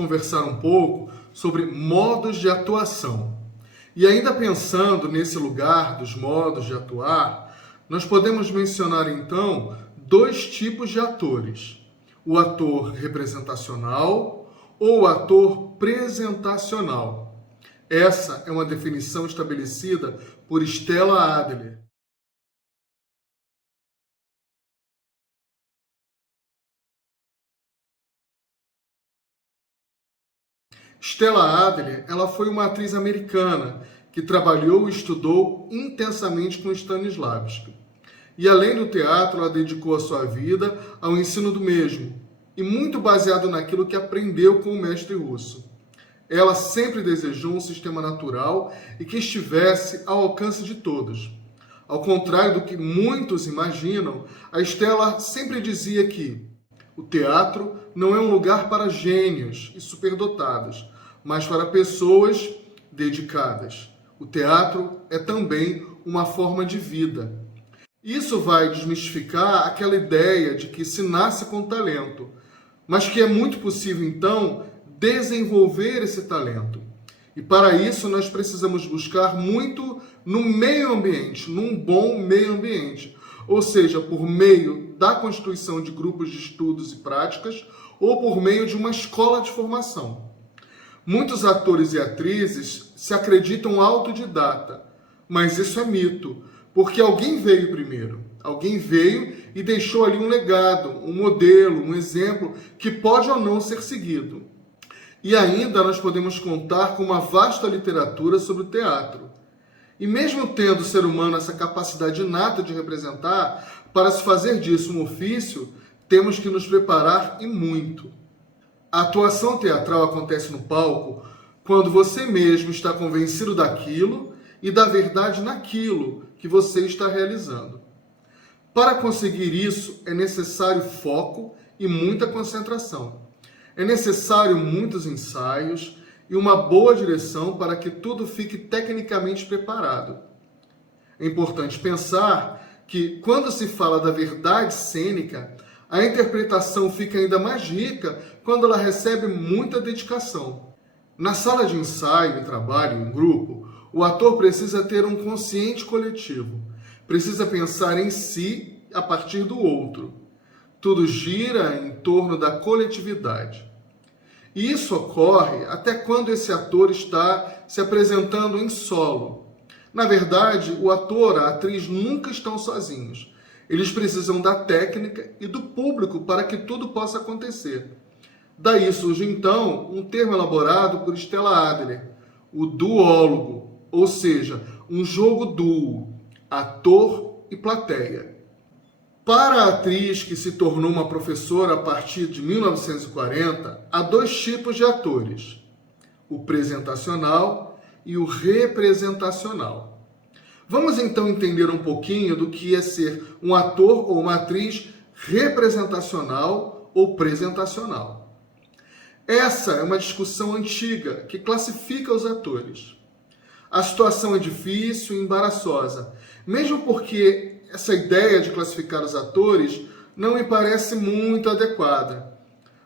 conversar um pouco sobre modos de atuação. E ainda pensando nesse lugar dos modos de atuar, nós podemos mencionar então dois tipos de atores: o ator representacional ou o ator presentacional. Essa é uma definição estabelecida por Stella Adler. Stella Adler, ela foi uma atriz americana que trabalhou e estudou intensamente com Stanislavski. E além do teatro, ela dedicou a sua vida ao ensino do mesmo, e muito baseado naquilo que aprendeu com o mestre russo. Ela sempre desejou um sistema natural e que estivesse ao alcance de todos. Ao contrário do que muitos imaginam, a Stella sempre dizia que o teatro não é um lugar para gênios e superdotados, mas para pessoas dedicadas. O teatro é também uma forma de vida. Isso vai desmistificar aquela ideia de que se nasce com talento, mas que é muito possível, então, desenvolver esse talento. E para isso nós precisamos buscar muito no meio ambiente, num bom meio ambiente, ou seja, por meio da constituição de grupos de estudos e práticas ou por meio de uma escola de formação. Muitos atores e atrizes se acreditam autodidata, mas isso é mito, porque alguém veio primeiro. Alguém veio e deixou ali um legado, um modelo, um exemplo que pode ou não ser seguido. E ainda nós podemos contar com uma vasta literatura sobre o teatro. E mesmo tendo o ser humano essa capacidade inata de representar, para se fazer disso um ofício, temos que nos preparar e muito. A atuação teatral acontece no palco quando você mesmo está convencido daquilo e da verdade naquilo que você está realizando. Para conseguir isso, é necessário foco e muita concentração. É necessário muitos ensaios e uma boa direção para que tudo fique tecnicamente preparado. É importante pensar que, quando se fala da verdade cênica, a interpretação fica ainda mais rica quando ela recebe muita dedicação. Na sala de ensaio e trabalho em grupo, o ator precisa ter um consciente coletivo, precisa pensar em si a partir do outro. Tudo gira em torno da coletividade. E isso ocorre até quando esse ator está se apresentando em solo. Na verdade, o ator, a atriz nunca estão sozinhos. Eles precisam da técnica e do público para que tudo possa acontecer. Daí surge então um termo elaborado por Stella Adler, o duólogo, ou seja, um jogo duo, ator e plateia. Para a atriz que se tornou uma professora a partir de 1940, há dois tipos de atores: o presentacional e o representacional. Vamos então entender um pouquinho do que é ser um ator ou uma atriz representacional ou presentacional. Essa é uma discussão antiga que classifica os atores. A situação é difícil e embaraçosa, mesmo porque essa ideia de classificar os atores não me parece muito adequada.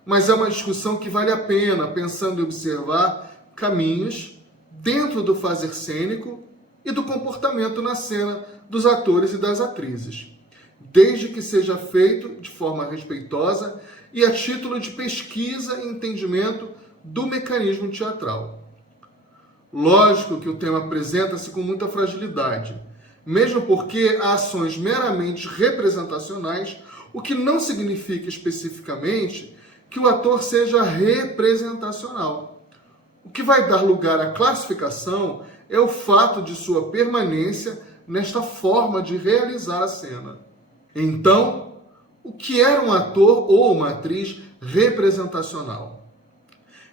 Mas é uma discussão que vale a pena, pensando em observar caminhos dentro do fazer cênico e do comportamento na cena dos atores e das atrizes, desde que seja feito de forma respeitosa e a título de pesquisa e entendimento do mecanismo teatral. Lógico que o tema apresenta-se com muita fragilidade, mesmo porque há ações meramente representacionais, o que não significa especificamente que o ator seja representacional. O que vai dar lugar à classificação é o fato de sua permanência nesta forma de realizar a cena. Então, o que era um ator ou uma atriz representacional?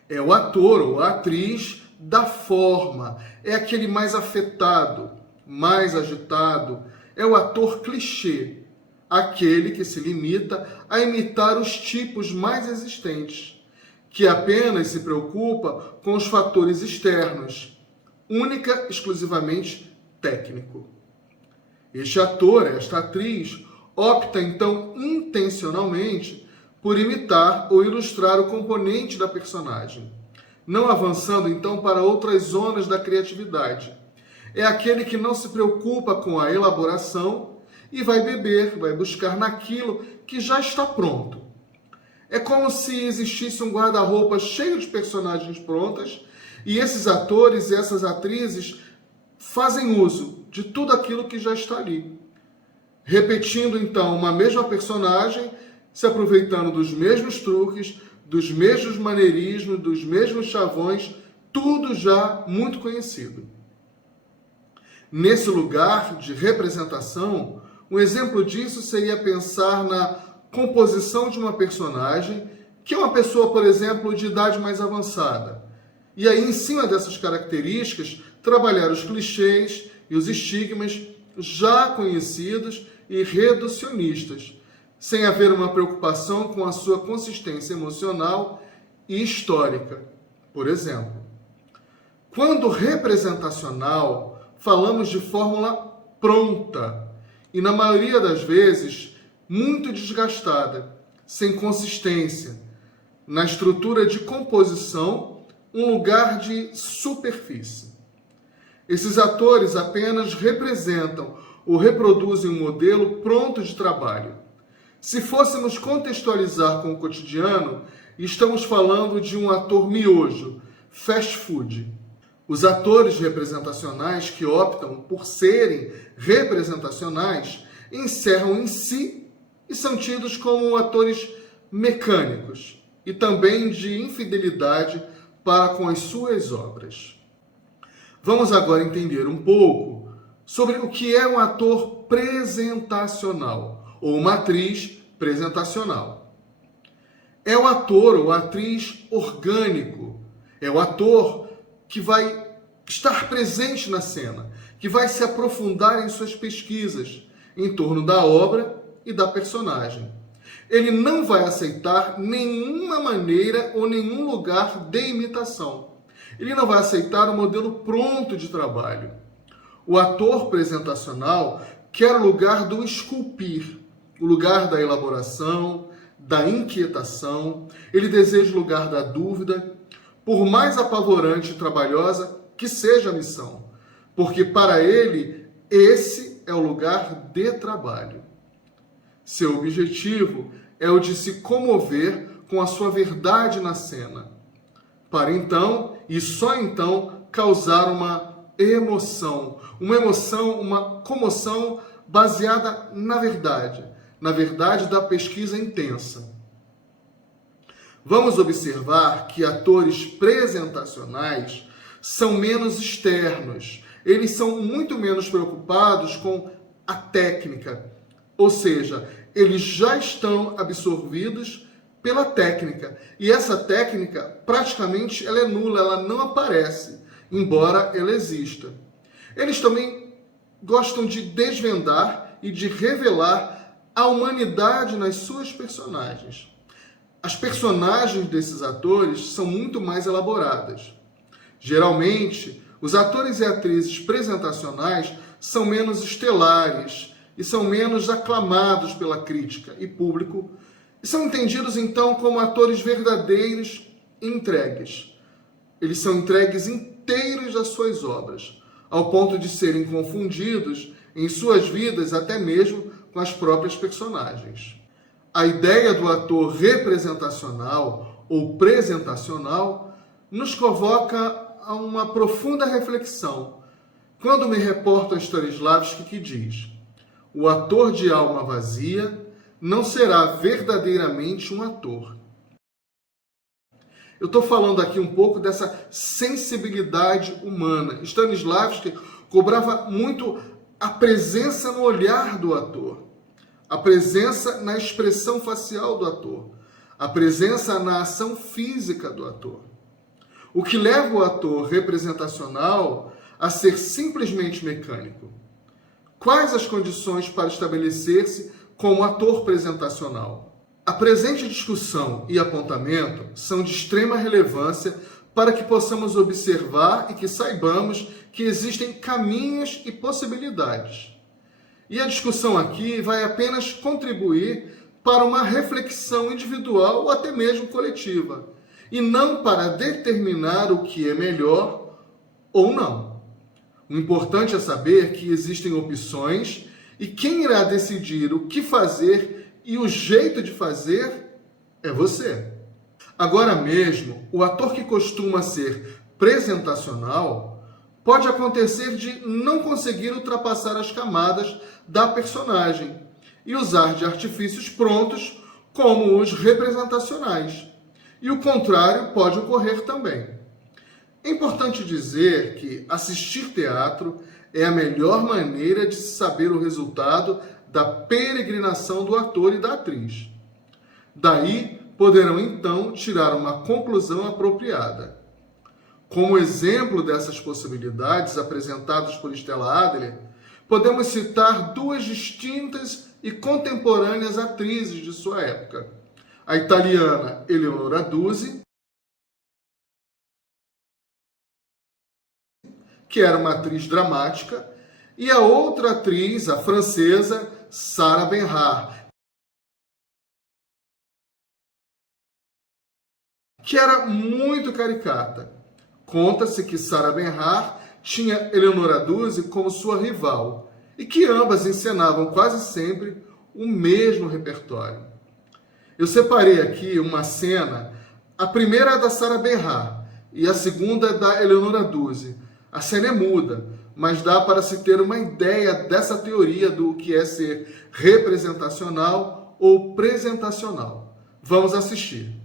É o ator ou a atriz da forma, é aquele mais afetado, mais agitado, é o ator clichê, aquele que se limita a imitar os tipos mais existentes, que apenas se preocupa com os fatores externos, única e exclusivamente técnico. Este ator, esta atriz, opta então intencionalmente por imitar ou ilustrar o componente da personagem, não avançando então para outras zonas da criatividade. É aquele que não se preocupa com a elaboração e vai beber, vai buscar naquilo que já está pronto. É como se existisse um guarda-roupa cheio de personagens prontas e esses atores e essas atrizes fazem uso de tudo aquilo que já está ali, repetindo então uma mesma personagem, se aproveitando dos mesmos truques, dos mesmos maneirismos, dos mesmos chavões, tudo já muito conhecido. Nesse lugar de representação, um exemplo disso seria pensar na composição de uma personagem que é uma pessoa, por exemplo, de idade mais avançada. E aí, em cima dessas características, trabalhar os clichês e os estigmas já conhecidos e reducionistas, sem haver uma preocupação com a sua consistência emocional e histórica. Por exemplo, quando representacional, falamos de fórmula pronta e, na maioria das vezes, muito desgastada, sem consistência, na estrutura de composição, um lugar de superfície. Esses atores apenas representam ou reproduzem um modelo pronto de trabalho. Se fôssemos contextualizar com o cotidiano, estamos falando de um ator miojo, fast food. Os atores representacionais que optam por serem representacionais encerram em si e são tidos como atores mecânicos e também de infidelidade para com as suas obras. Vamos agora entender um pouco sobre o que é um ator presentacional ou uma atriz presentacional. É o ator ou atriz orgânico, é o ator que vai estar presente na cena, que vai se aprofundar em suas pesquisas em torno da obra e da personagem. Ele não vai aceitar nenhuma maneira ou nenhum lugar de imitação. Ele não vai aceitar o modelo pronto de trabalho. O ator presentacional quer o lugar do esculpir, o lugar da elaboração, da inquietação. Ele deseja o lugar da dúvida, por mais apavorante e trabalhosa que seja a missão, porque para ele esse é o lugar de trabalho. Seu objetivo é o de se comover com a sua verdade na cena, para então, e só então, causar uma emoção, uma comoção baseada na verdade da pesquisa intensa. Vamos observar que atores presentacionais são menos externos, eles são muito menos preocupados com a técnica, ou seja, eles já estão absorvidos pela técnica, e essa técnica praticamente ela é nula, ela não aparece, embora ela exista. Eles também gostam de desvendar e de revelar a humanidade nas suas personagens. As personagens desses atores são muito mais elaboradas. Geralmente, os atores e atrizes presentacionais são menos estelares e são menos aclamados pela crítica e público, e são entendidos então como atores verdadeiros e entregues. Eles são entregues inteiros às suas obras, ao ponto de serem confundidos em suas vidas até mesmo com as próprias personagens. A ideia do ator representacional ou presentacional nos convoca a uma profunda reflexão quando me reporto a Stanislavski, que diz: o ator de alma vazia não será verdadeiramente um ator. Eu estou falando aqui um pouco dessa sensibilidade humana. Stanislavski cobrava muito a presença no olhar do ator, a presença na expressão facial do ator, a presença na ação física do ator. O que leva o ator representacional a ser simplesmente mecânico? Quais as condições para estabelecer-se como ator presentacional? A presente discussão e apontamento são de extrema relevância para que possamos observar e que saibamos que existem caminhos e possibilidades. E a discussão aqui vai apenas contribuir para uma reflexão individual ou até mesmo coletiva, e não para determinar o que é melhor ou não. O importante é saber que existem opções e quem irá decidir o que fazer e o jeito de fazer é você. Agora mesmo, o ator que costuma ser presentacional pode acontecer de não conseguir ultrapassar as camadas da personagem e usar de artifícios prontos como os representacionais. E o contrário pode ocorrer também. É importante dizer que assistir teatro é a melhor maneira de se saber o resultado da peregrinação do ator e da atriz. Daí poderão então tirar uma conclusão apropriada. Como exemplo dessas possibilidades apresentadas por Stella Adler, podemos citar duas distintas e contemporâneas atrizes de sua época. A italiana Eleonora Duse, que era uma atriz dramática, e a outra atriz, a francesa Sarah Bernhardt, que era muito caricata. Conta-se que Sarah Bernhardt tinha Eleonora Duse como sua rival e que ambas encenavam quase sempre o mesmo repertório. Eu separei aqui uma cena, a primeira é da Sarah Bernhardt e a segunda é da Eleonora Duse. A cena é muda, mas dá para se ter uma ideia dessa teoria do que é ser representacional ou presentacional. Vamos assistir.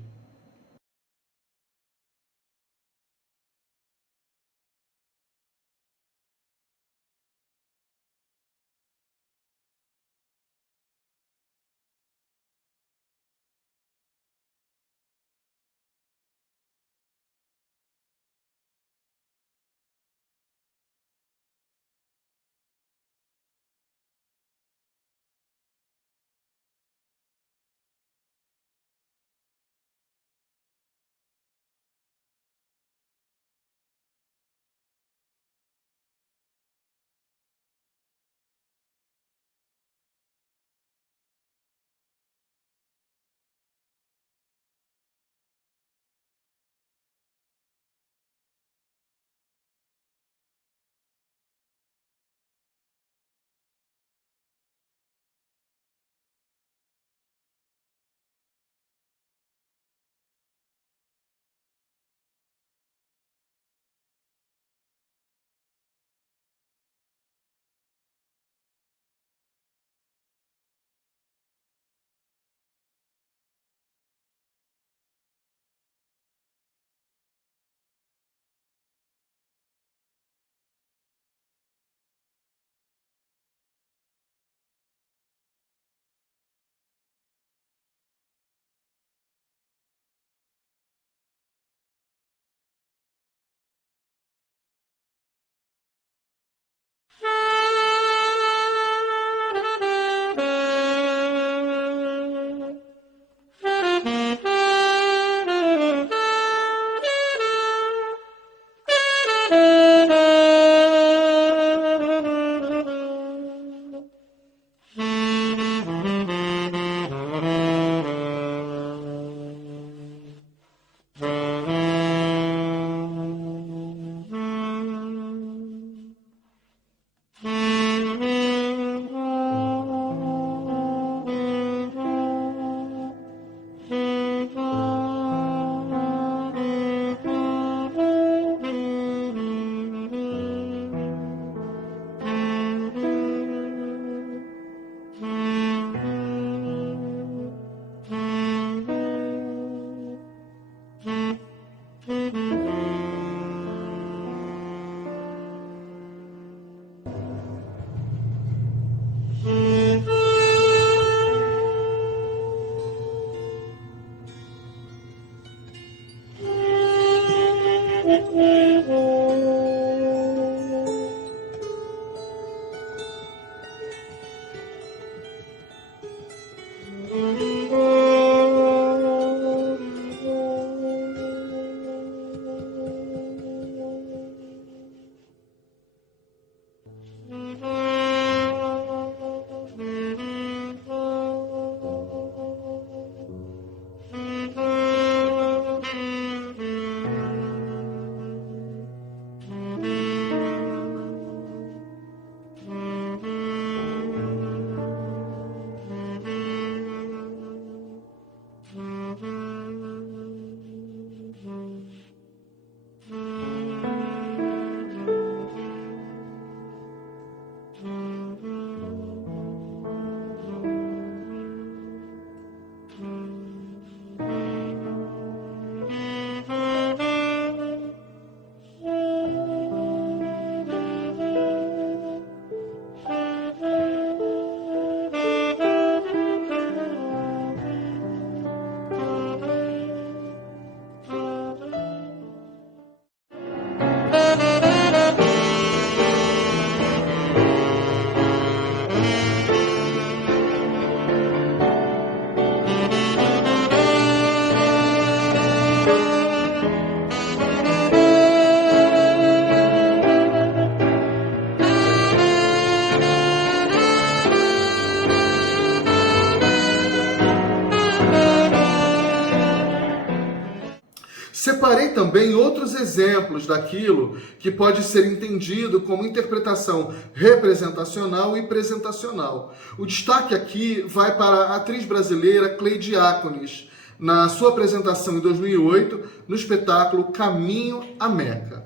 separei também outros exemplos daquilo que pode ser entendido como interpretação representacional e presentacional. O destaque aqui vai para a atriz brasileira Cleide Diáconis, na sua apresentação em 2008, no espetáculo Caminho à Meca.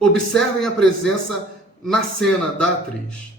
Observem a presença na cena da atriz.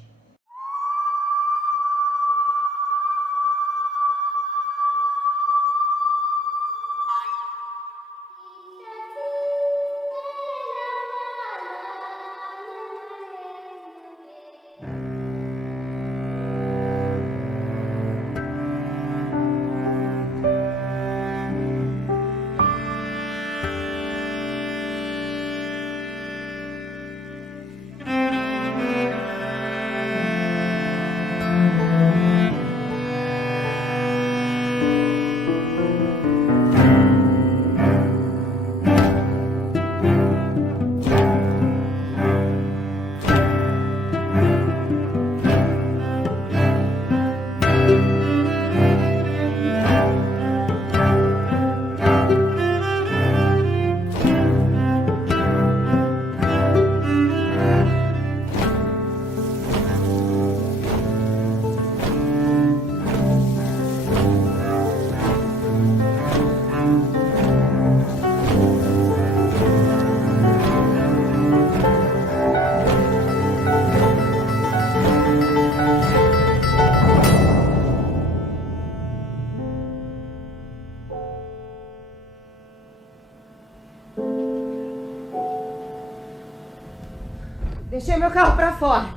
Deixei meu carro pra fora.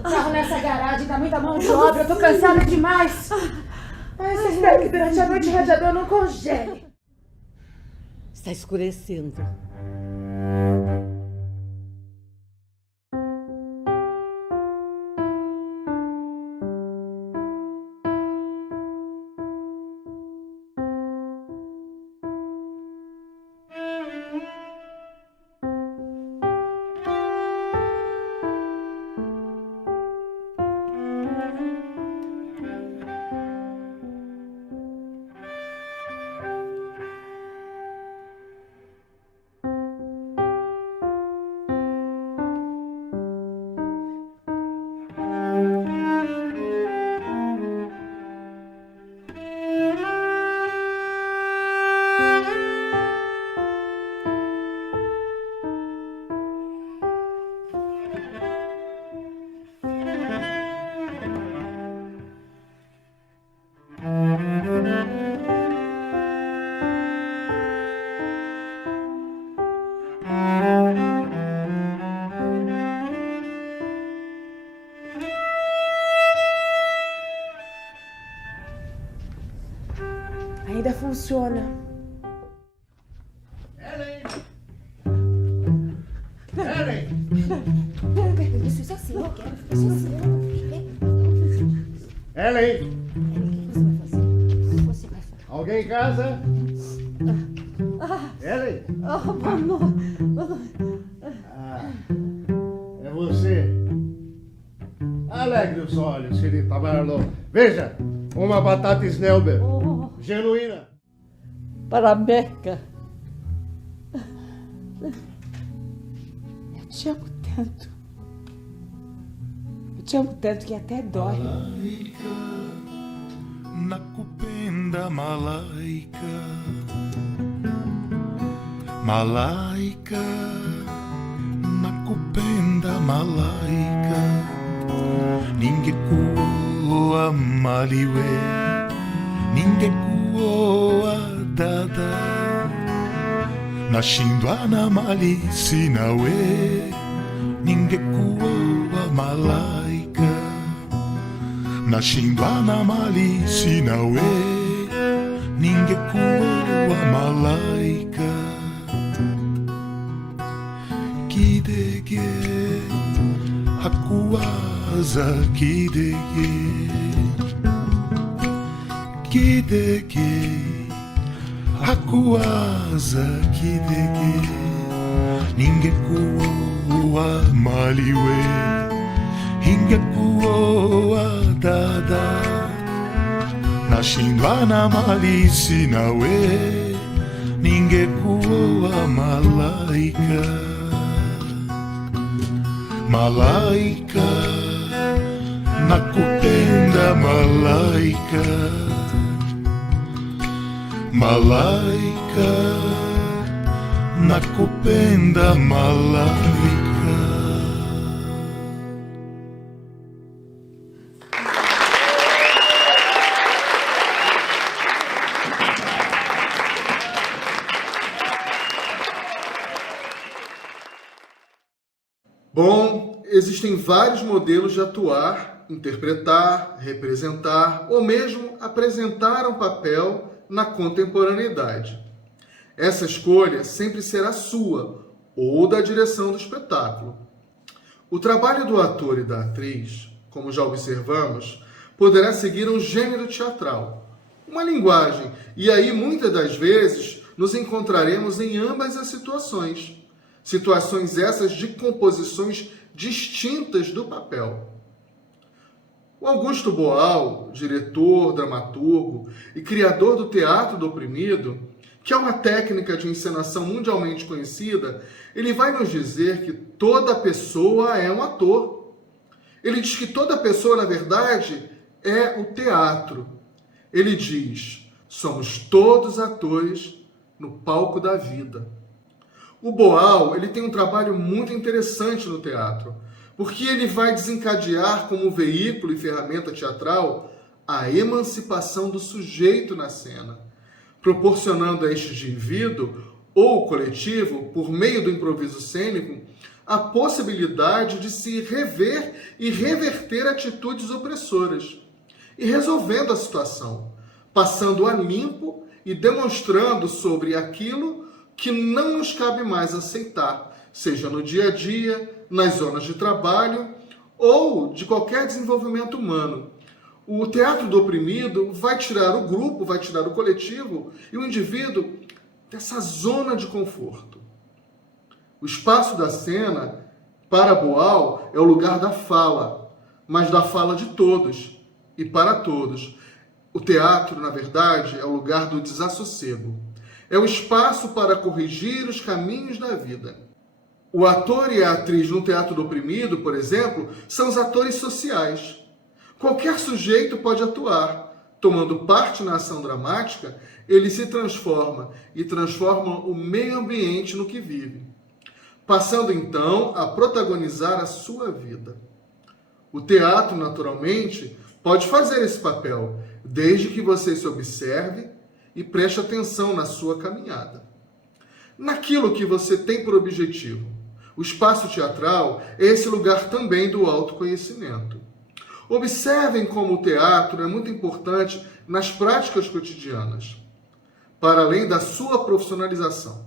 O carro nessa garagem dá muita mão de obra, eu tô cansada demais. Eu espero que durante a noite o radiador não congele. Está escurecendo. Ainda funciona. Ellen! Ellen! Isso é assim, eu quero. Isso é assim. Ellen! O que você vai fazer? Alguém em casa? Ellen? É você. Alegre os olhos, querida Marlon. Veja, uma batata Snelber. Genuína. Para a Meca. Eu te amo tanto. Eu te amo tanto que até dói. Malaika, nakupenda malaika. Malaika, nakupenda malaika. Ningekuwa maliwe, ningekuwa dada. Nashindwa na mali sinawe, ningekuwa malaika. Nashindwa na mali sinawe, ningekuwa malaika. Kidege hakuwaza kidege, kidege hakuwaza kidege. Ningekuwa maliwe, ingekuwa dada. Nashindwa na mali sinawe, ingekuoa malaika, malaika, nakupenda malaika, malaika, nakupenda malaika. Bom, existem vários modelos de atuar, interpretar, representar ou mesmo apresentar um papel na contemporaneidade. Essa escolha sempre será sua ou da direção do espetáculo. O trabalho do ator e da atriz, como já observamos, poderá seguir um gênero teatral, uma linguagem, e aí muitas das vezes nos encontraremos em ambas as situações. Situações essas de composições distintas do papel. O Augusto Boal, diretor, dramaturgo e criador do teatro do oprimido, que é uma técnica de encenação mundialmente conhecida, ele vai nos dizer que toda pessoa é um ator. Ele diz que toda pessoa, na verdade, é o teatro. Ele diz, somos todos atores no palco da vida. O Boal, ele tem um trabalho muito interessante no teatro, porque ele vai desencadear como veículo e ferramenta teatral a emancipação do sujeito na cena, proporcionando a este indivíduo ou coletivo, por meio do improviso cênico, a possibilidade de se rever e reverter atitudes opressoras, e resolvendo a situação, passando a limpo e demonstrando sobre aquilo que não nos cabe mais aceitar, seja no dia a dia, nas zonas de trabalho ou de qualquer desenvolvimento humano. O teatro do oprimido vai tirar o grupo, vai tirar o coletivo e o indivíduo dessa zona de conforto. O espaço da cena, para Boal, é o lugar da fala, mas da fala de todos e para todos. O teatro, na verdade, é o lugar do desassossego. É o espaço para corrigir os caminhos da vida. O ator e a atriz no teatro do oprimido, por exemplo, são os atores sociais. Qualquer sujeito pode atuar. Tomando parte na ação dramática, ele se transforma e transforma o meio ambiente no que vive, passando então a protagonizar a sua vida. O teatro, naturalmente, pode fazer esse papel, desde que você se observe e preste atenção na sua caminhada. Naquilo que você tem por objetivo. O espaço teatral é esse lugar também do autoconhecimento. Observem como o teatro é muito importante nas práticas cotidianas, para além da sua profissionalização.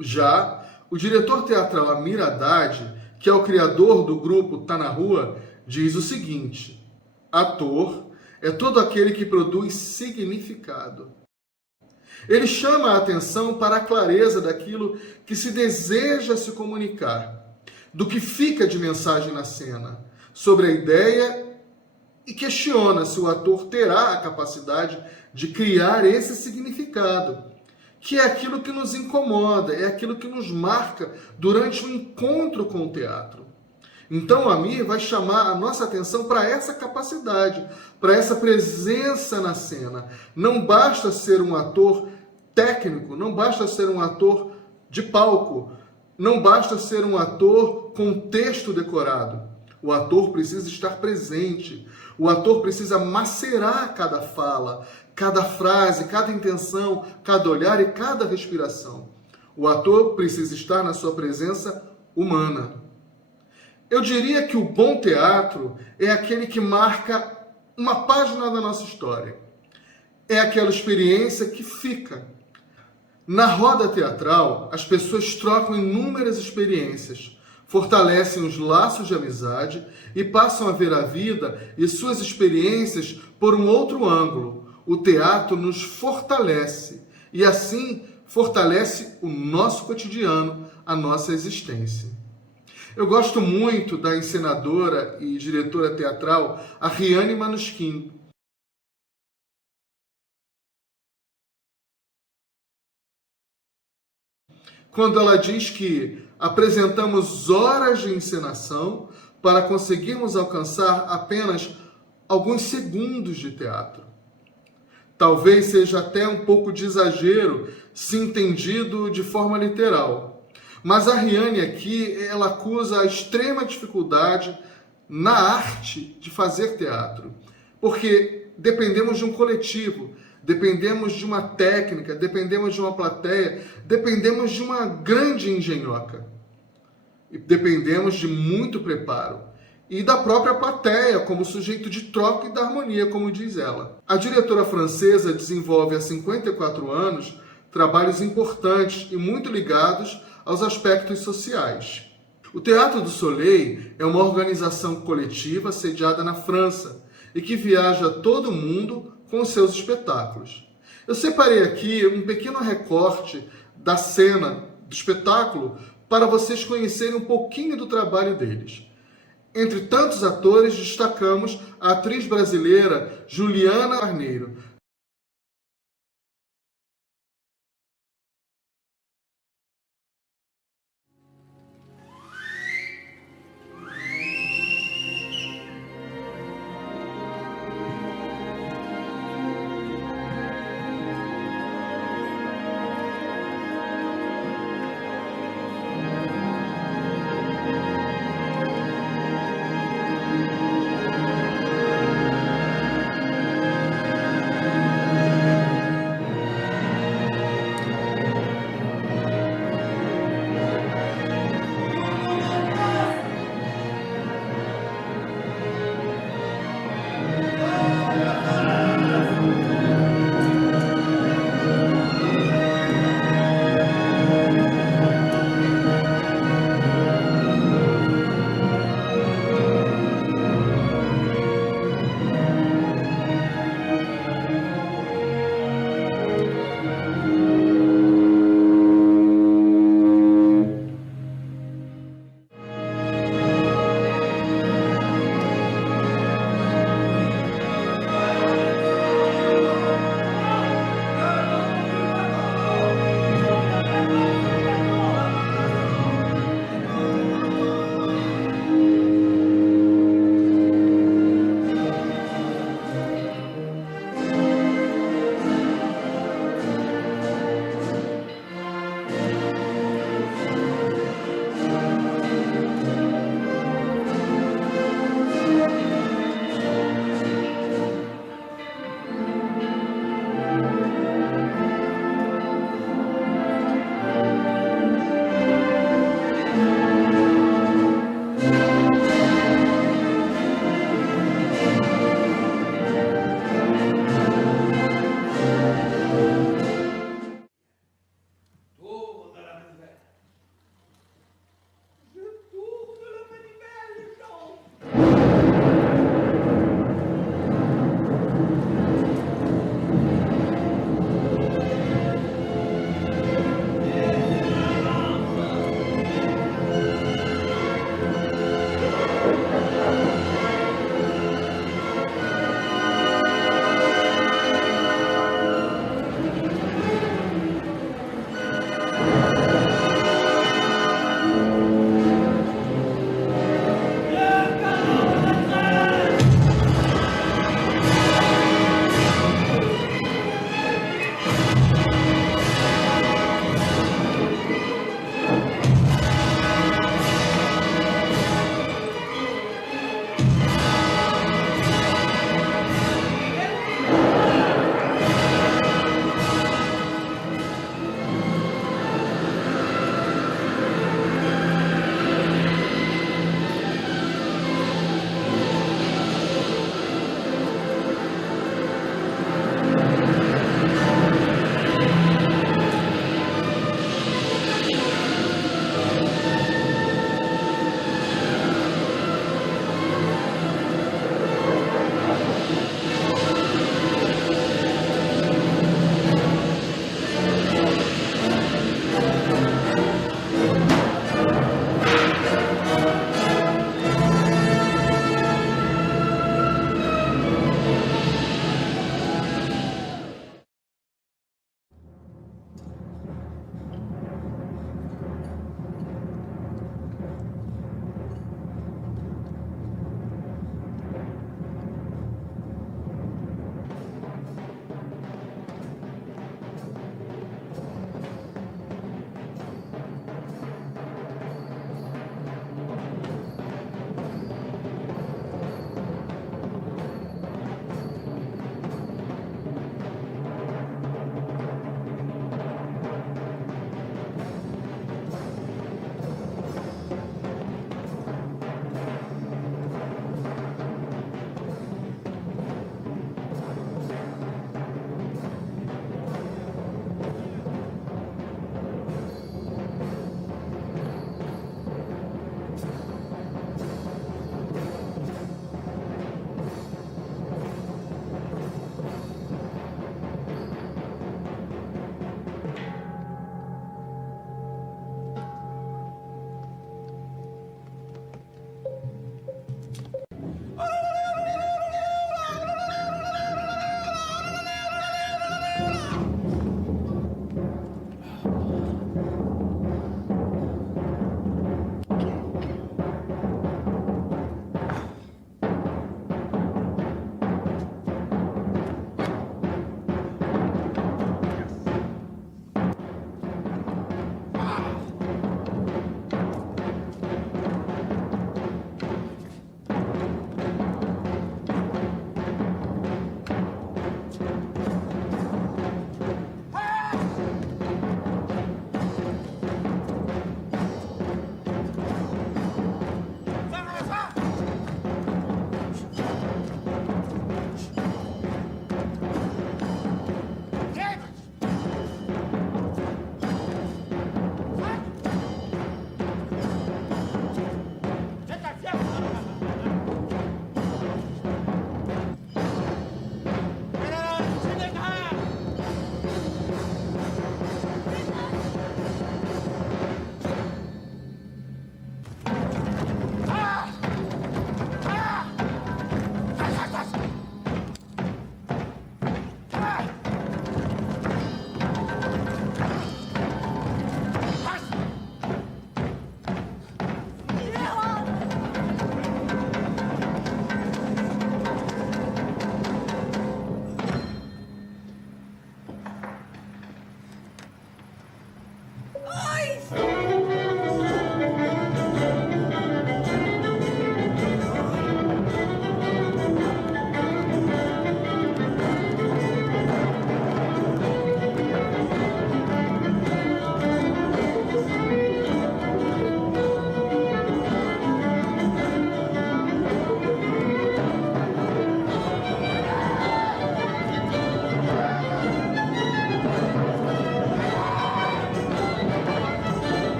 Já o diretor teatral Amir Haddad, que é o criador do grupo Tá na Rua, diz o seguinte: ator é todo aquele que produz significado. Ele chama a atenção para a clareza daquilo que se deseja se comunicar, do que fica de mensagem na cena, sobre a ideia e questiona se o ator terá a capacidade de criar esse significado, que é aquilo que nos incomoda, é aquilo que nos marca durante o encontro com o teatro. Então, Amir vai chamar a nossa atenção para essa capacidade, para essa presença na cena. Não basta ser um ator técnico, não basta ser um ator de palco, não basta ser um ator com texto decorado. O ator precisa estar presente, o ator precisa macerar cada fala, cada frase, cada intenção, cada olhar e cada respiração. O ator precisa estar na sua presença humana. Eu diria que o bom teatro é aquele que marca uma página da nossa história. É aquela experiência que fica. Na roda teatral, as pessoas trocam inúmeras experiências, fortalecem os laços de amizade e passam a ver a vida e suas experiências por um outro ângulo. O teatro nos fortalece e assim fortalece o nosso cotidiano, a nossa existência. Eu gosto muito da encenadora e diretora teatral Ariane Manuskin. quando ela diz que apresentamos horas de encenação para conseguirmos alcançar apenas alguns segundos de teatro. Talvez seja até um pouco de exagero se entendido de forma literal. Mas a Riane aqui, ela acusa a extrema dificuldade na arte de fazer teatro. Porque dependemos de um coletivo, dependemos de uma técnica, dependemos de uma plateia, dependemos de uma grande engenhoca. E dependemos de muito preparo. E da própria plateia, como sujeito de troca e da harmonia, como diz ela. A diretora francesa desenvolve há 54 anos trabalhos importantes e muito ligados aos aspectos sociais. O Teatro do Soleil é uma organização coletiva sediada na França e que viaja todo o mundo com seus espetáculos. Eu separei aqui um pequeno recorte da cena do espetáculo para vocês conhecerem um pouquinho do trabalho deles. Entre tantos atores, destacamos a atriz brasileira Juliana Carneiro.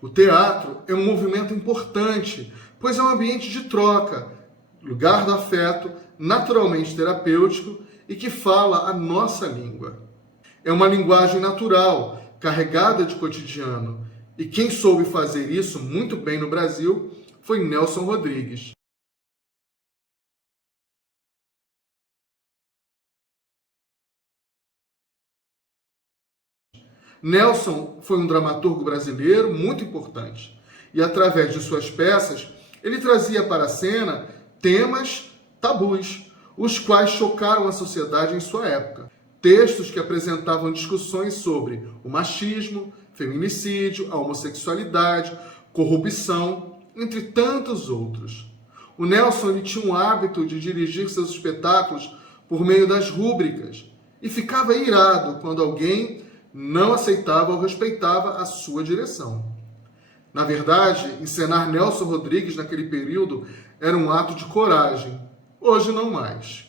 O teatro é um movimento importante, pois é um ambiente de troca, lugar do afeto, naturalmente terapêutico e que fala a nossa língua. É uma linguagem natural, carregada de cotidiano, e quem soube fazer isso muito bem no Brasil foi Nelson Rodrigues. Nelson foi um dramaturgo brasileiro muito importante e, através de suas peças, ele trazia para a cena temas tabus, os quais chocaram a sociedade em sua época. Textos que apresentavam discussões sobre o machismo, feminicídio, a homossexualidade, corrupção, entre tantos outros. O Nelson ele tinha um hábito de dirigir seus espetáculos por meio das rúbricas e ficava irado quando alguém não aceitava ou respeitava a sua direção. Na verdade, encenar Nelson Rodrigues naquele período era um ato de coragem. Hoje não mais.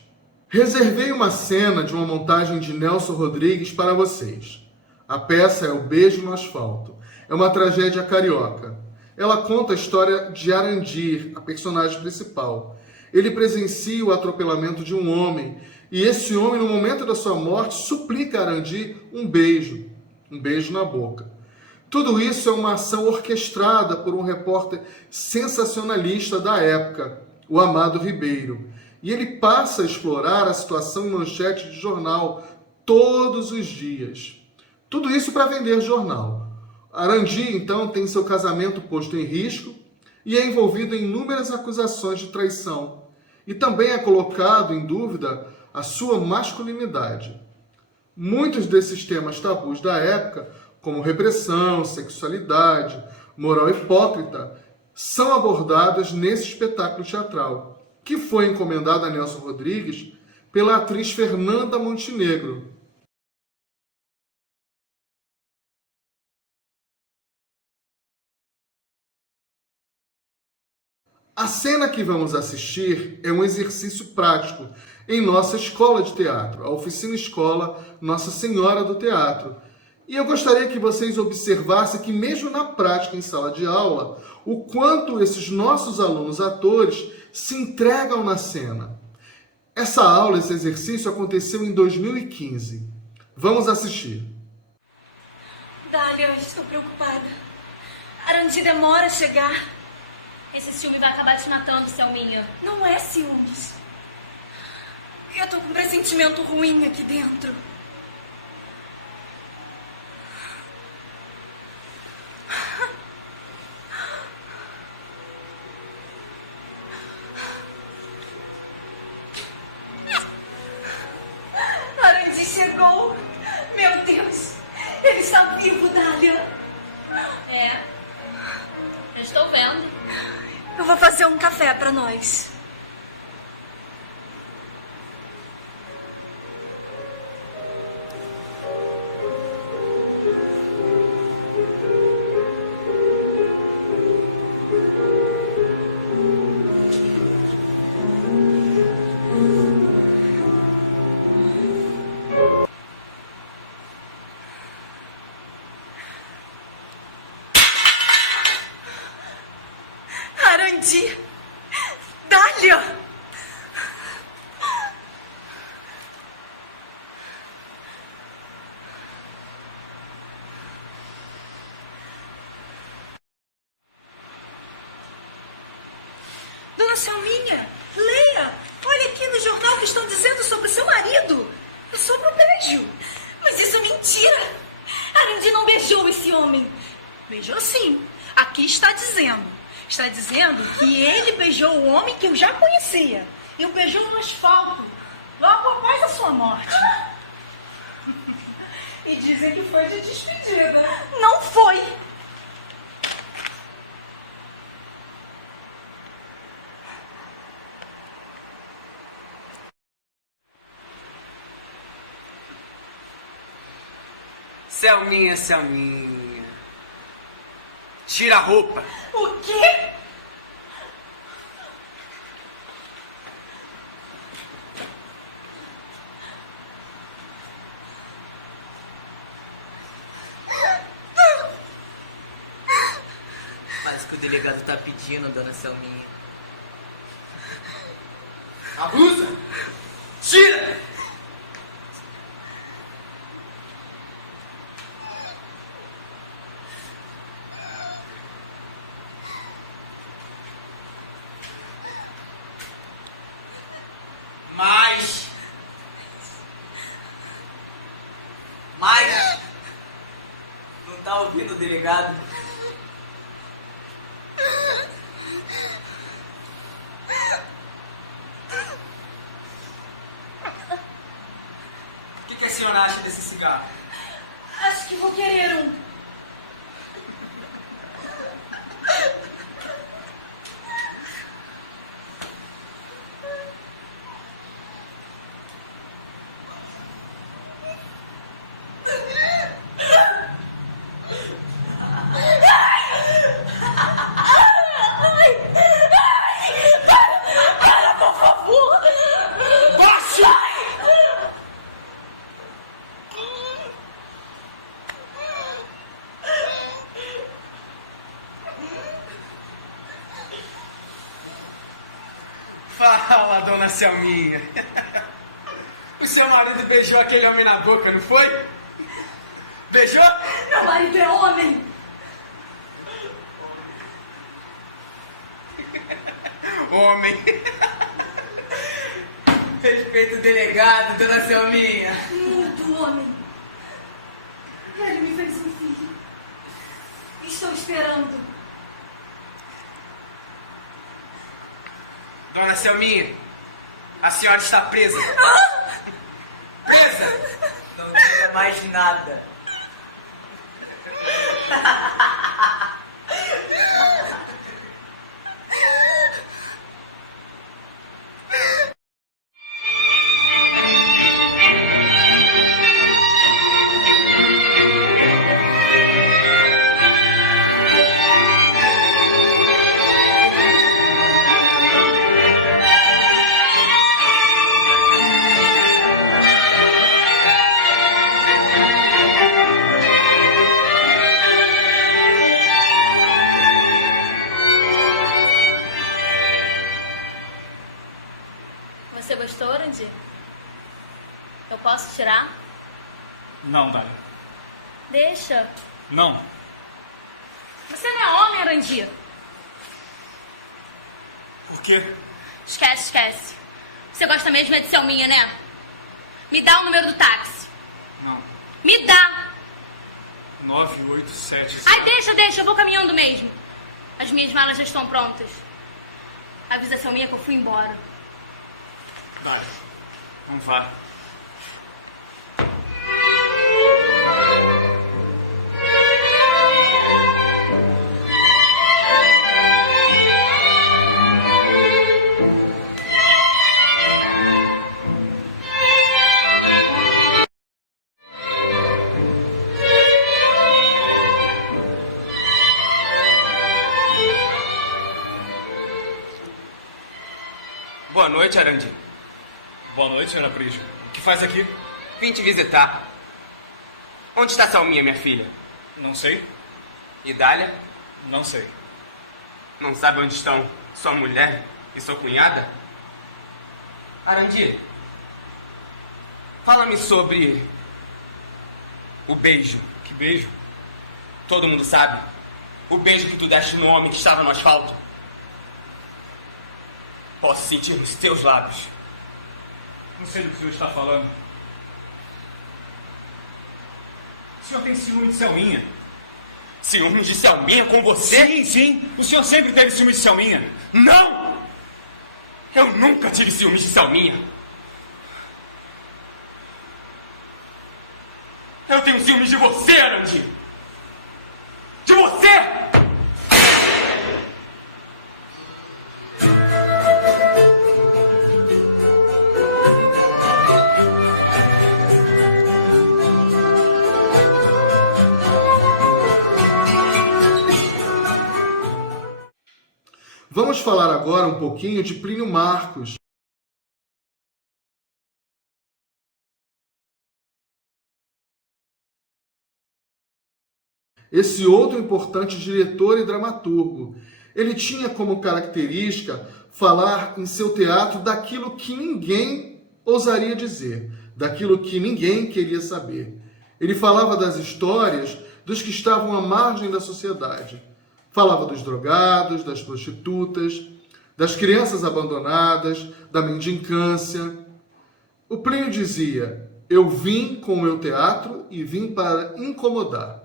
Reservei uma cena de uma montagem de Nelson Rodrigues para vocês. A peça é O Beijo no Asfalto. É uma tragédia carioca. Ela conta a história de Arandir, a personagem principal. Ele presencia o atropelamento de um homem, e esse homem, no momento da sua morte, suplica a Arandir um beijo na boca. Tudo isso é uma ação orquestrada por um repórter sensacionalista da época, o Amado Ribeiro. E ele passa a explorar a situação em manchete de jornal todos os dias. Tudo isso para vender jornal. Arandir, então, tem seu casamento posto em risco e é envolvido em inúmeras acusações de traição. E também é colocado em dúvida a sua masculinidade. Muitos desses temas tabus da época, como repressão, sexualidade, moral hipócrita, são abordados nesse espetáculo teatral, que foi encomendado a Nelson Rodrigues pela atriz Fernanda Montenegro. A cena que vamos assistir é um exercício prático em nossa escola de teatro, a Oficina Escola Nossa Senhora do Teatro. E eu gostaria que vocês observassem que mesmo na prática em sala de aula, o quanto esses nossos alunos atores se entregam na cena. Essa aula, esse exercício aconteceu em 2015. Vamos assistir. Dália, eu estou preocupada. Arandir demora a chegar. Esse ciúme vai acabar te matando, Selminha. Não é ciúmes. Eu tô com um pressentimento ruim aqui dentro. Arandir chegou. Meu Deus. Ele está vivo, Dália. É. Eu estou vendo. Eu vou fazer um café para nós. Arandir! Dália! Dona Selminha, leia! Olha aqui no jornal que estão dizendo sobre seu marido. Sobre o beijo. Mas isso é mentira! Arandir não beijou esse homem. Beijou sim. Aqui está dizendo. Está dizendo que ele beijou o homem que eu já conhecia. E o beijou no asfalto, logo após a sua morte. E dizem que foi de despedida. Não foi. Selminha, Selminha. Tira a roupa. O quê? Faz o que o delegado tá pedindo, dona Selminha. A blusa! Tira! Mais! Não tá ouvindo o delegado? O que a senhora acha desse cigarro? Acho que vou querer um. Fala, dona Selminha. O seu marido beijou aquele homem na boca, não foi? Beijou? Meu marido é homem. Homem. Respeita o delegado, dona Selminha. Muito homem. Ele me fez um filho. Estou esperando. Dona Selminha, a senhora está presa. Presa! Não diga mais nada. Você gostou, Arandir? Eu posso tirar? Não, Dália. Deixa. Não. Você não é homem, Arandir. Por quê? Esquece, esquece. Você gosta mesmo é de Selminha, né? Me dá o número do táxi. Não. Me dá. 987. Ai, deixa, eu vou caminhando mesmo. As minhas malas já estão prontas. Avisa a Selminha que eu fui embora. Dália, não vá. Boa noite, Arandir. Boa noite, Ana Brígio. O que faz aqui? Vim te visitar. Onde está Selminha, minha filha? Não sei. E Dália? Não sei. Não sabe onde estão sua mulher e sua cunhada? Arandir, fala-me sobre o beijo. Que beijo? Todo mundo sabe. O beijo que tu deste no homem que estava no asfalto. Posso sentir nos teus lábios. Não sei do que o senhor está falando. O senhor tem ciúme de Selminha? Ciúme de Selminha com você? Sim, sim. O senhor sempre teve ciúme de Selminha. Não! Eu nunca tive ciúme de Selminha. Eu tenho ciúme de você, Arandir. De você! Vamos falar agora um pouquinho de Plínio Marcos. esse outro importante diretor e dramaturgo. Ele tinha como característica falar em seu teatro daquilo que ninguém ousaria dizer, daquilo que ninguém queria saber. Ele falava das histórias dos que estavam à margem da sociedade. Falava dos drogados, das prostitutas, das crianças abandonadas, da mendicância. O Plínio dizia: eu vim com o meu teatro e vim para incomodar.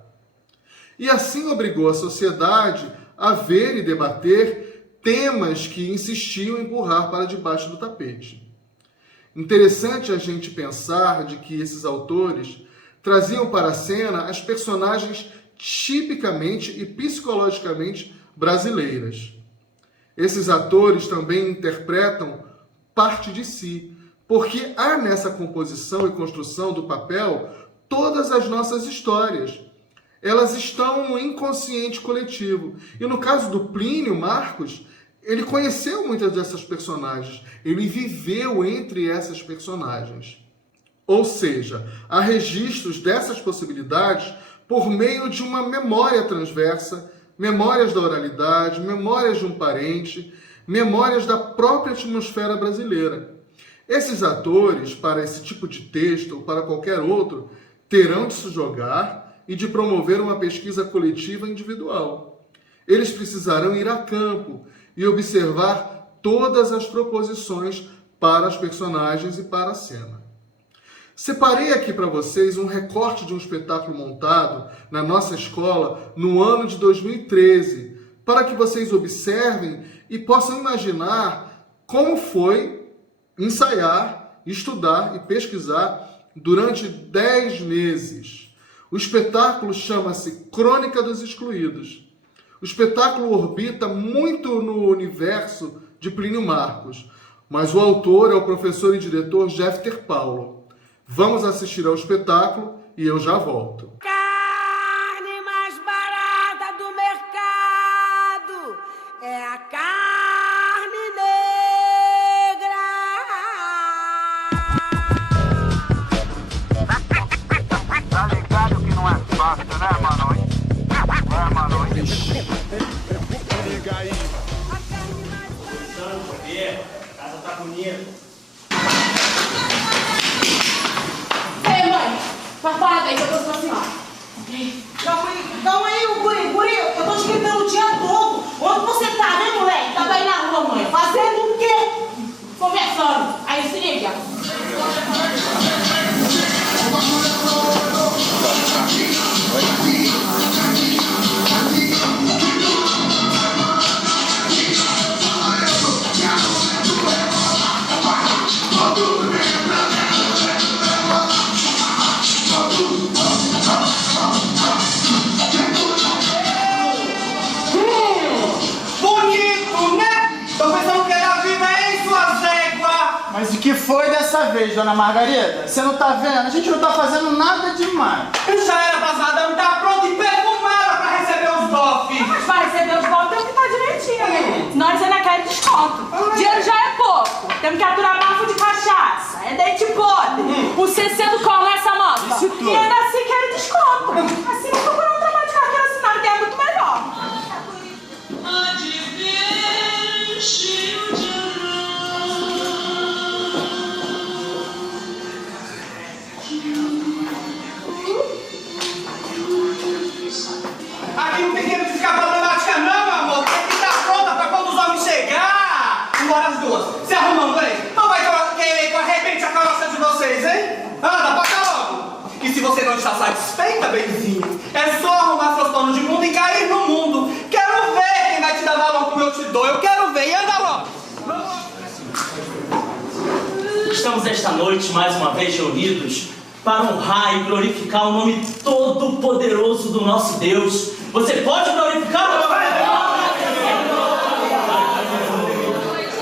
E assim obrigou a sociedade a ver e debater temas que insistiam em empurrar para debaixo do tapete. Interessante a gente pensar de que esses autores traziam para a cena as personagens tipicamente e psicologicamente brasileiras. Esses atores também interpretam parte de si, porque há nessa composição e construção do papel todas as nossas histórias. Elas estão no inconsciente coletivo. E no caso do Plínio Marcos, ele conheceu muitas dessas personagens. Ele viveu entre essas personagens. Ou seja, há registros dessas possibilidades por meio de uma memória transversa, memórias da oralidade, memórias de um parente, memórias da própria atmosfera brasileira. Esses atores, para esse tipo de texto ou para qualquer outro, terão de se jogar e de promover uma pesquisa coletiva individual. Eles precisarão ir a campo e observar todas as proposições para os personagens e para a cena. Separei aqui para vocês um recorte de um espetáculo montado na nossa escola no ano de 2013, para que vocês observem e possam imaginar como foi ensaiar, estudar e pesquisar durante 10 meses. O espetáculo chama-se Crônica dos Excluídos. O espetáculo orbita muito no universo de Plínio Marcos, mas o autor é o professor e diretor Jeffter Paulo. Vamos assistir ao espetáculo e eu já volto. Carne mais barata do mercado é a carne negra. Tá ligado que não é fácil, né, mano? É, mano. Liga aí. A casa tá bonita. Ei, mãe! Papai, aí, eu tô com a senhora. Calma aí, o guri, eu tô te gritando o dia todo. Onde você tá, né, moleque? Tava aí na rua, mãe. Fazendo o quê? Conversando. Aí se liga. Bonito, né? Tô pensando que era vida, hein, sua zégua? Mas o que foi dessa vez, dona Margarida? Você não tá vendo? A gente não tá fazendo nada demais. Eu já era vazada, tá pronto e perfumada pra receber os bofs. Mas vai receber os votos, tem que estar direitinho, né? Nós ainda queremos desconto. Dinheiro já é pouco. Temos que aturar bafo de cachaça. É dente podre. O CC do colo nessa moto. Isso tudo. E ainda assim quero desconto. Assim eu procurar um trabalho de carteira assinada que é muito melhor. Aqui não tem tempo de ficar problemática não, meu amor. Tem que estar pronta pra quando os homens chegar. Embora as duas. Se arrumando aí. Não vai querer que eu arrebente a carroça de vocês, hein? Anda, paga logo. E se você não está satisfeita, benzinho, é só arrumar seus planos de mundo e cair no mundo. Quero ver quem vai te dar valor como eu te dou. Eu quero ver. E anda logo. Estamos esta noite mais uma vez reunidos para honrar e glorificar o nome todo-poderoso do nosso Deus. Você pode glorificar o nome de Deus?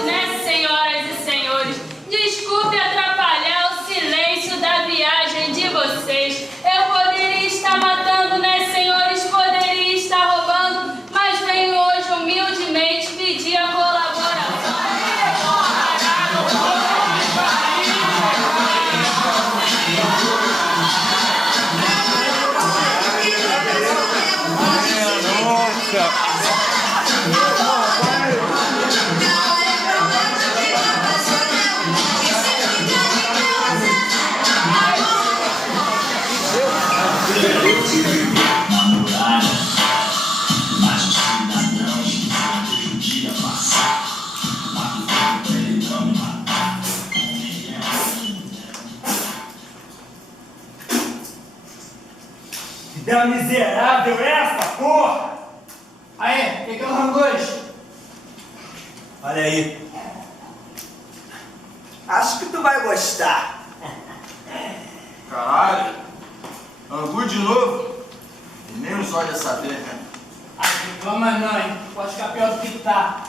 Né, senhoras e senhores? Desculpe atrapalhar o silêncio da viagem de vocês. Eu poderia estar matando, né, senhores? Poderia estar roubando, mas venho hoje humildemente pedir a colaboração. Que deu miserável essa, porra! Aí, o que é o rangojo? Olha aí. Acho que tu vai gostar. Caralho. Angu de novo? E nem os olhos dessa vez, né? Vamos não, hein? Pode ficar pior do que tá.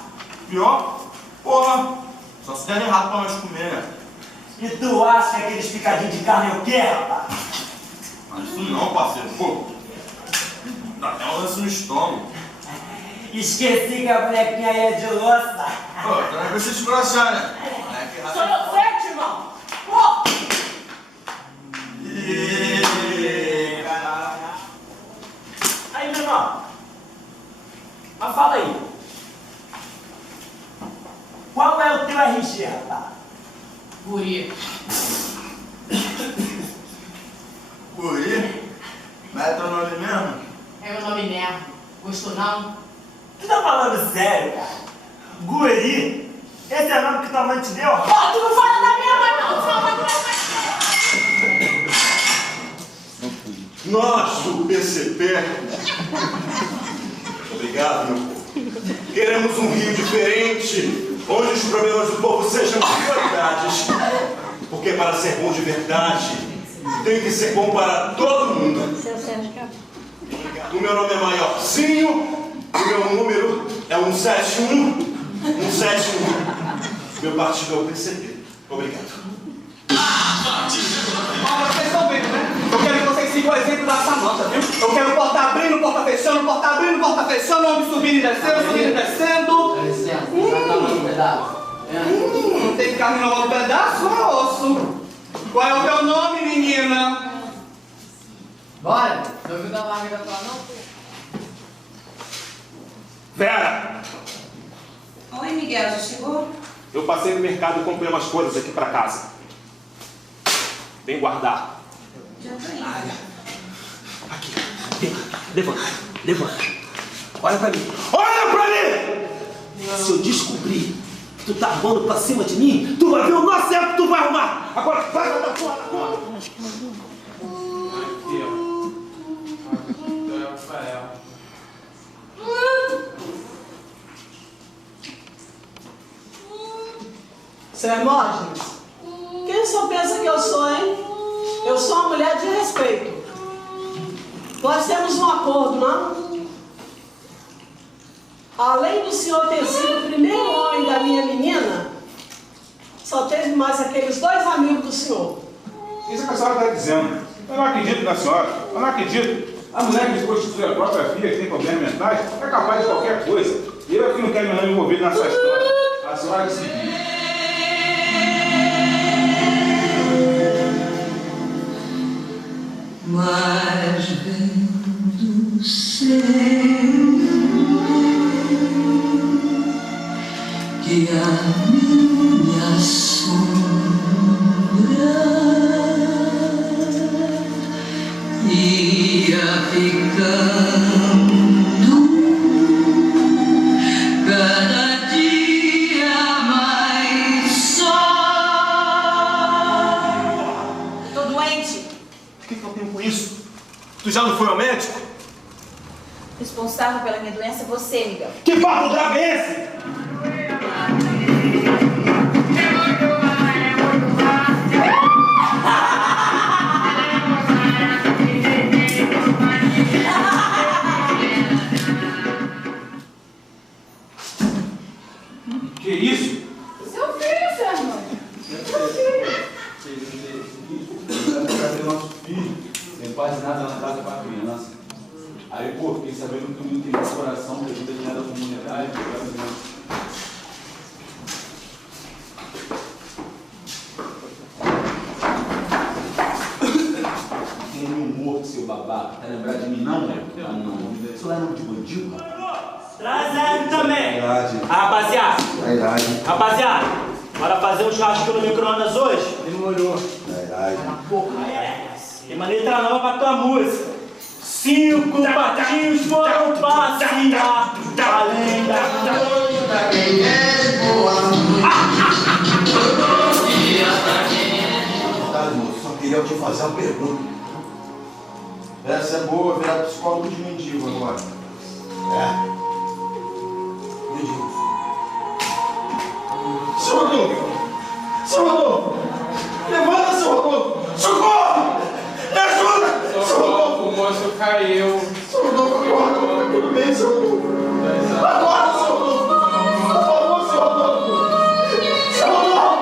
Pior? Porra. Só se der errado pra nós comer, né? E tu acha que aqueles picadinhos de carne é o quê, rapaz? Mas isso não, parceiro. Pô. Dá até um lance no estômago. Esqueci que a bonequinha aí é de louça. Pô, também vai se escrochar, né? Sou inocente, irmão! Pô! Aí, meu irmão. Mas fala aí. Qual é o teu RG, rapaz? Guri. Guri? Mas é teu nome mesmo? É meu nome mesmo. Gostou não? Tu tá falando sério, cara? Guri? Esse é o nome que tua mãe te deu? Pô, tu não fala da minha mãe, não! Tu fala da minha mãe! Nós, do PCP, obrigado, meu povo, queremos um Rio diferente, onde os problemas do povo sejam prioridades, porque para ser bom de verdade, tem que ser bom para todo mundo. O meu nome é Maiorzinho, o meu número é 171, 171. Meu partido é o PCP. Obrigado. Vocês estão vendo, né? Eu quero que vocês sigam o exemplo da Samanta, viu? Eu quero porta abrindo, porta fechando, porta abrindo, porta fechando, homem subindo e descendo, subindo e descendo. Não tem carne nova no pedaço, é osso. Qual é o teu nome, menina? Bora! Não viu da larga da tua não? Vera! Oi, Miguel, já chegou? Eu passei no mercado e comprei umas coisas aqui pra casa. Vem guardar. Já tô indo. Aqui. Levanta. Levanta. Olha pra mim. Olha pra mim! Se eu descobrir que tu tá armando pra cima de mim, tu vai ver o nó certo que tu vai arrumar. Agora vai da porra da porra. Seu Hermógenes, quem o senhor pensa que eu sou, hein? Eu sou uma mulher de respeito. Nós temos um acordo, não? Além do senhor ter sido o primeiro homem da minha menina, só teve mais aqueles 2 amigos do senhor. Isso é o que a senhora está dizendo. Eu não acredito na senhora. Eu não acredito. A mulher que prostitui a própria filha, que tem problemas mentais, é capaz de qualquer coisa. E eu aqui não quero me nome envolvido nessa história. A senhora é o seguinte. Mas vem do céu que a minha sombra ia ficando cada dia mais só. Tô doente. O que eu tenho com isso? Tu já não foi ao médico? Responsável pela minha doença é você, Miguel. Que papo dragão é esse? Que isso? Seu filho, seu irmão. Seu filho. Nosso filho, sem quase nada na casa para a criança. Aí, pô, fiquei sabendo que o menino tem esse coração, que ajuda a da comunidade. Tem um humor, seu babaca. Tá lembrado de mim, não, né? Ah, não. Isso lá é nome de bandido? Traz ele também. Verdade. Rapaziada. Verdade. Rapaziada. Bora fazer um churrasco no micro-ondas hoje? Demorou. Verdade. Tem uma letra nova pra tua música. 5 patinhos foram passear, além da Quem é boa todo dia pra quem é. Verdade, moço. Só queria te fazer uma pergunta. Essa é boa, virar psicólogo de mendigo agora. Mendigo. Seu Rodolfo! Seu Rodolfo! Levanta, seu Rodolfo! Socorro! Me ajuda! Seu Rodolfo! O moço caiu. Seu Rodolfo, acorda! Tudo bem, seu Rodolfo? Acorda, seu Rodolfo! Por favor, seu Rodolfo! Seu Rodolfo!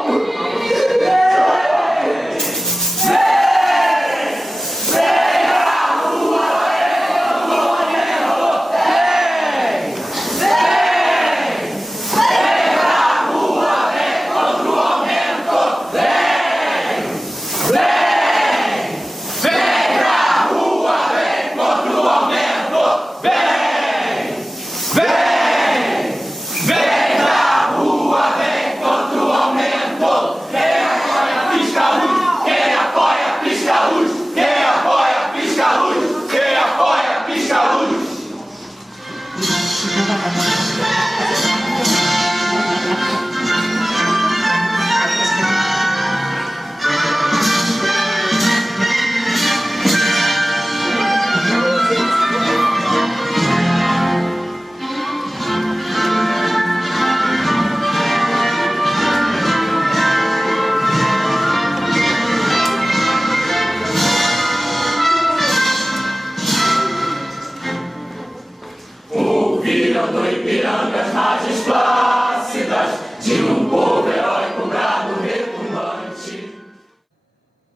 Ouviram do Ipiranga as margens plácidas de um povo heróico, brado, retumbante.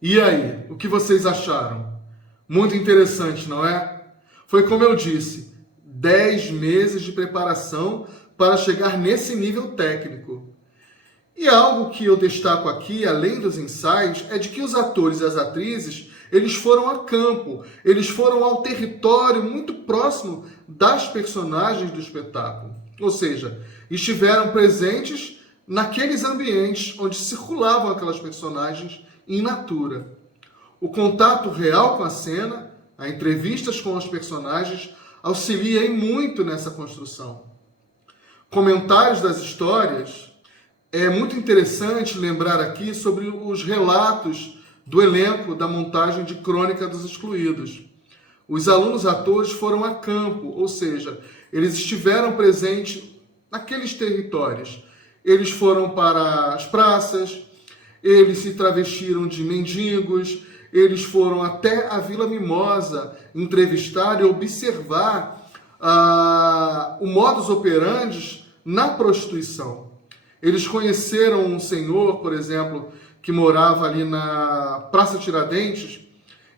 E aí, o que vocês acharam? Muito interessante, não é? Foi como eu disse, 10 meses de preparação para chegar nesse nível técnico. E algo que eu destaco aqui, além dos ensaios, é de que os atores e as atrizes, eles foram a campo, eles foram ao território muito próximo das personagens do espetáculo. Ou seja, estiveram presentes naqueles ambientes onde circulavam aquelas personagens in natura. O contato real com a cena, as entrevistas com os personagens, auxiliam muito nessa construção. Comentários das histórias. É muito interessante lembrar aqui sobre os relatos do elenco da montagem de Crônica dos Excluídos. Os alunos atores foram a campo, ou seja, eles estiveram presentes naqueles territórios. Eles foram para as praças, eles se travestiram de mendigos, eles foram até a Vila Mimosa entrevistar e observar o modus operandi na prostituição. Eles conheceram um senhor, por exemplo, que morava ali na Praça Tiradentes,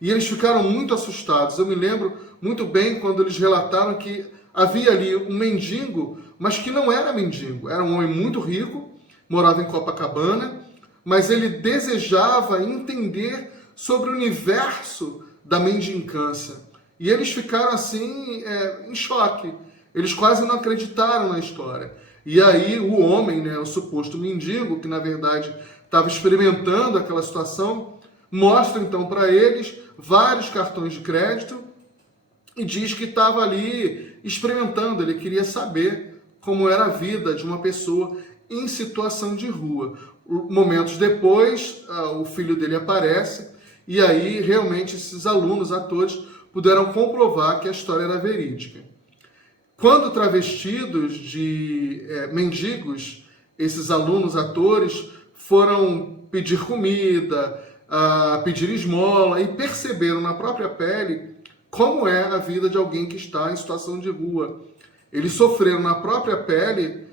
e eles ficaram muito assustados. Eu me lembro muito bem quando eles relataram que havia ali um mendigo, mas que não era mendigo. Era um homem muito rico, morava em Copacabana, mas ele desejava entender sobre o universo da mendicância. E eles ficaram assim, em choque. Eles quase não acreditaram na história. E aí o homem, o suposto mendigo, que na verdade estava experimentando aquela situação, mostra então para eles vários cartões de crédito e diz que estava ali experimentando, ele queria saber como era a vida de uma pessoa em situação de rua. Momentos depois, o filho dele aparece e aí realmente esses alunos, atores, puderam comprovar que a história era verídica. Quando travestidos de mendigos, esses alunos, atores, foram pedir comida, pedir esmola e perceberam na própria pele como é a vida de alguém que está em situação de rua. Eles sofreram na própria pele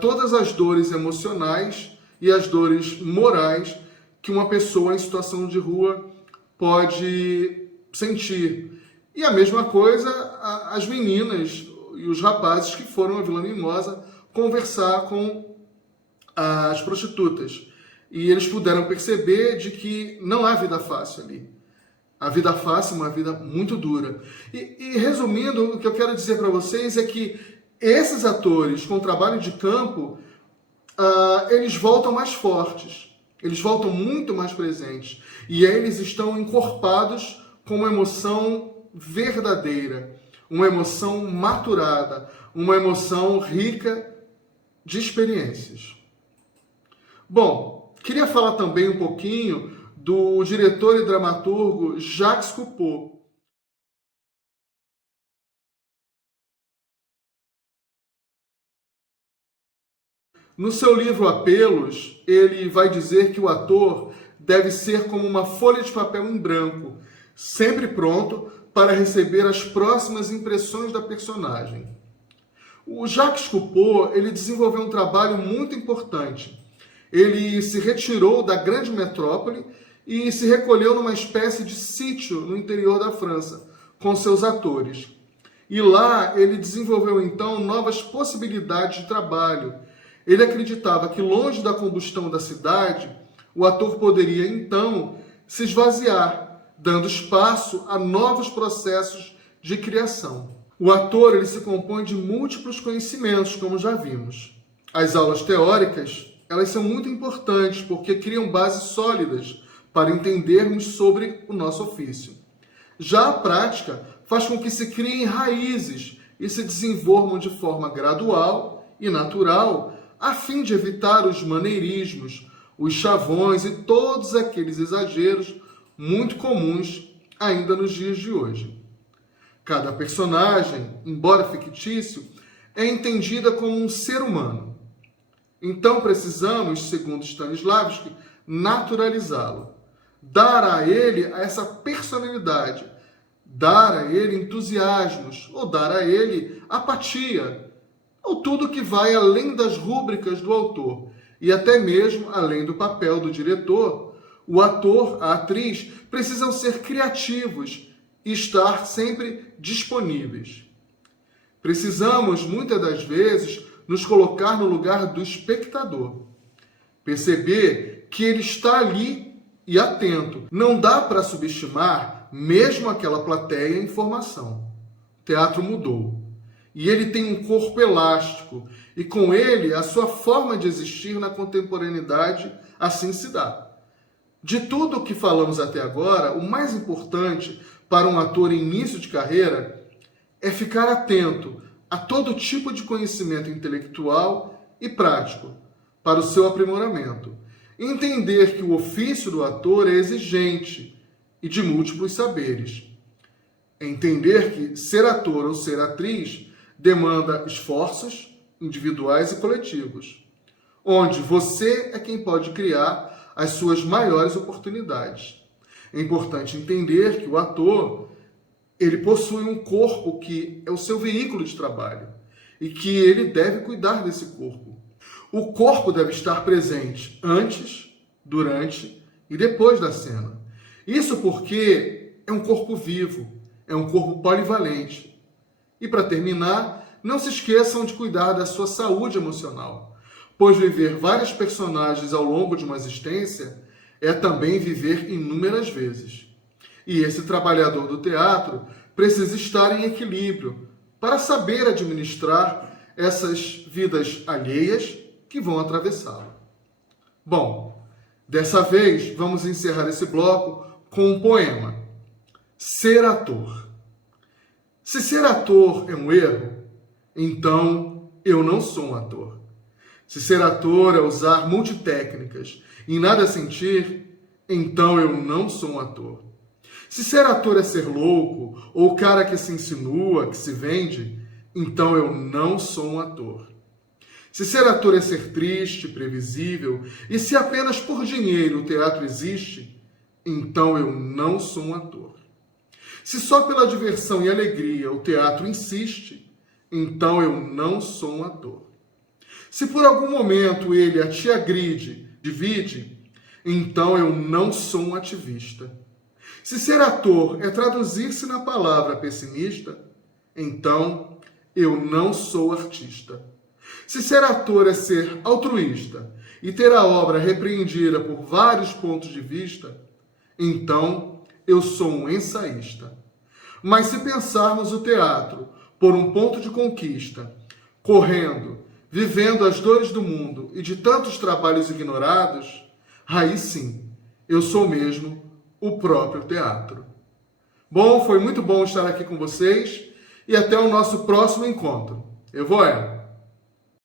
todas as dores emocionais e as dores morais que uma pessoa em situação de rua pode sentir. E a mesma coisa as meninas e os rapazes que foram à Vila Mimosa conversar com as prostitutas. E eles puderam perceber de que não há vida fácil ali. A vida fácil é uma vida muito dura. E resumindo, o que eu quero dizer para vocês é que esses atores com trabalho de campo, eles voltam mais fortes. Eles voltam muito mais presentes. E eles estão encorpados com uma emoção verdadeira, uma emoção maturada, uma emoção rica de experiências. Bom, queria falar também um pouquinho do diretor e dramaturgo Jacques Coupeau. No seu livro Apelos, ele vai dizer que o ator deve ser como uma folha de papel em branco, sempre pronto para receber as próximas impressões da personagem. O Jacques Coupeau, ele desenvolveu um trabalho muito importante. Ele se retirou da grande metrópole e se recolheu numa espécie de sítio no interior da França, com seus atores. E lá ele desenvolveu então novas possibilidades de trabalho. Ele acreditava que longe da combustão da cidade, o ator poderia então se esvaziar, dando espaço a novos processos de criação. O ator ele se compõe de múltiplos conhecimentos, como já vimos. As aulas teóricas, elas são muito importantes porque criam bases sólidas para entendermos sobre o nosso ofício. Já a prática faz com que se criem raízes e se desenvolvam de forma gradual e natural, a fim de evitar os maneirismos, os chavões e todos aqueles exageros muito comuns ainda nos dias de hoje. Cada personagem, embora fictício, é entendida como um ser humano. Então precisamos, segundo Stanislavski, naturalizá-lo, dar a ele essa personalidade, dar a ele entusiasmos, ou dar a ele apatia, ou tudo que vai além das rúbricas do autor, e até mesmo além do papel do diretor. O ator, a atriz, precisam ser criativos e estar sempre disponíveis. Precisamos, muitas das vezes, nos colocar no lugar do espectador. Perceber que ele está ali e atento. Não dá para subestimar mesmo aquela plateia em formação. O teatro mudou. E ele tem um corpo elástico. E com ele, a sua forma de existir na contemporaneidade assim se dá. De tudo o que falamos até agora, o mais importante para um ator em início de carreira é ficar atento a todo tipo de conhecimento intelectual e prático para o seu aprimoramento. Entender que o ofício do ator é exigente e de múltiplos saberes. Entender que ser ator ou ser atriz demanda esforços individuais e coletivos, onde você é quem pode criar as suas maiores oportunidades. É importante entender que o ator, ele possui um corpo que é o seu veículo de trabalho e que ele deve cuidar desse corpo. O corpo deve estar presente antes, durante e depois da cena. Isso porque é um corpo vivo, é um corpo polivalente. E para terminar, não se esqueçam de cuidar da sua saúde emocional, pois viver várias personagens ao longo de uma existência é também viver inúmeras vezes. E esse trabalhador do teatro precisa estar em equilíbrio para saber administrar essas vidas alheias que vão atravessá-lo. Bom, dessa vez vamos encerrar esse bloco com um poema. Ser ator. Se ser ator é um erro, então eu não sou um ator. Se ser ator é usar multitécnicas e nada sentir, então eu não sou um ator. Se ser ator é ser louco, ou o cara que se insinua, que se vende, então eu não sou um ator. Se ser ator é ser triste, previsível, e se apenas por dinheiro o teatro existe, então eu não sou um ator. Se só pela diversão e alegria o teatro insiste, então eu não sou um ator. Se por algum momento ele a te agride, divide, então eu não sou um ativista. Se ser ator é traduzir-se na palavra pessimista, então eu não sou artista. Se ser ator é ser altruísta e ter a obra repreendida por vários pontos de vista, então eu sou um ensaísta. Mas se pensarmos o teatro por um ponto de conquista, correndo, vivendo as dores do mundo e de tantos trabalhos ignorados, aí sim, eu sou mesmo o próprio teatro. Bom, foi muito bom estar aqui com vocês e até o nosso próximo encontro. Eu vou